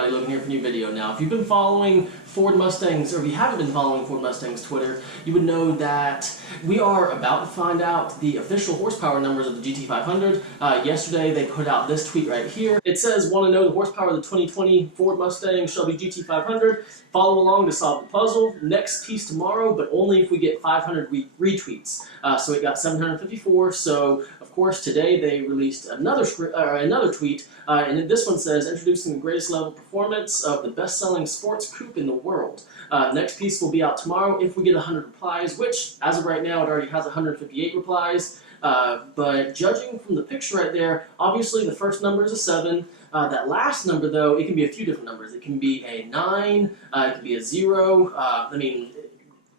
everybody, Logan here for a new video. Now, if you've been following Ford Mustangs, or if you haven't been following Ford Mustangs Twitter, you would know that we are about to find out the official horsepower numbers of the GT500. Yesterday, they put out this tweet right here. It says, want to know the horsepower of the 2020 Ford Mustang Shelby GT500? Follow along to solve the puzzle. Next piece tomorrow, but only if we get 500 retweets. So it got 754, so of course today they released another tweet, and this one says, introducing the greatest level of performance of the best-selling sports coupe in the world. Next piece will be out tomorrow if we get 100 replies, which, as of right now, it already has 158 replies. But judging from the picture right there, obviously the first number is a 7. That last number, though, it can be a few different numbers. It can be a 9, it can be a 0. I mean,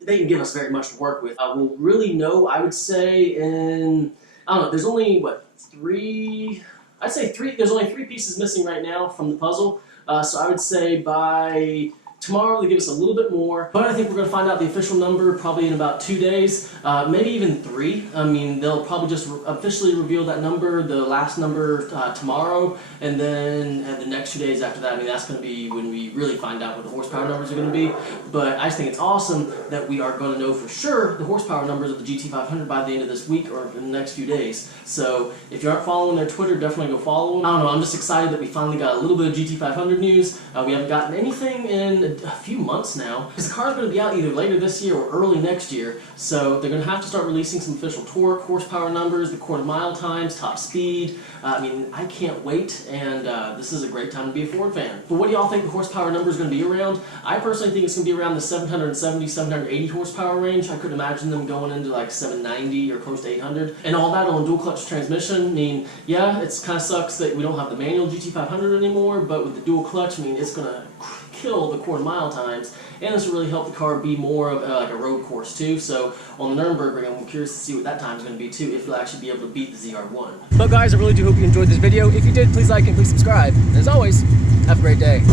they can give us very much to work with. We'll really know, I would say, in, I don't know, there's only, what, 3? I'd say 3. There's only 3 pieces missing right now from the puzzle. So I would say by tomorrow they give us a little bit more, but I think we're going to find out the official number probably in about 2 days, maybe even 3. I mean, they'll probably just officially reveal that number, the last number, tomorrow, and then the next 2 days after that, I mean, that's going to be when we really find out what the horsepower numbers are going to be. But I just think it's awesome that we are going to know for sure the horsepower numbers of the GT500 by the end of this week or in the next few days. So if you aren't following their Twitter, definitely go follow them. I don't know, I'm just excited that we finally got a little bit of GT500 news. We haven't gotten anything in a few months now, because the car's going to be out either later this year or early next year, so they're going to have to start releasing some official torque, horsepower numbers, the quarter mile times, top speed. I mean, I can't wait, and this is a great time to be a Ford fan. But what do y'all think the horsepower number is going to be around? I personally think it's going to be around the 770, 780 horsepower range. I couldn't imagine them going into like 790 or close to 800, and all that on a dual clutch transmission. I mean, yeah, it kind of sucks that we don't have the manual GT500 anymore, but with the dual clutch, I mean, it's going to kill the quarter mile times, and this will really help the car be more of like a road course too. So on the Nürburgring, I'm curious to see what that time is going to be too, if you'll actually be able to beat the ZR1. But guys, I really do hope you enjoyed this video. If you did, please like and please subscribe. And as always, have a great day.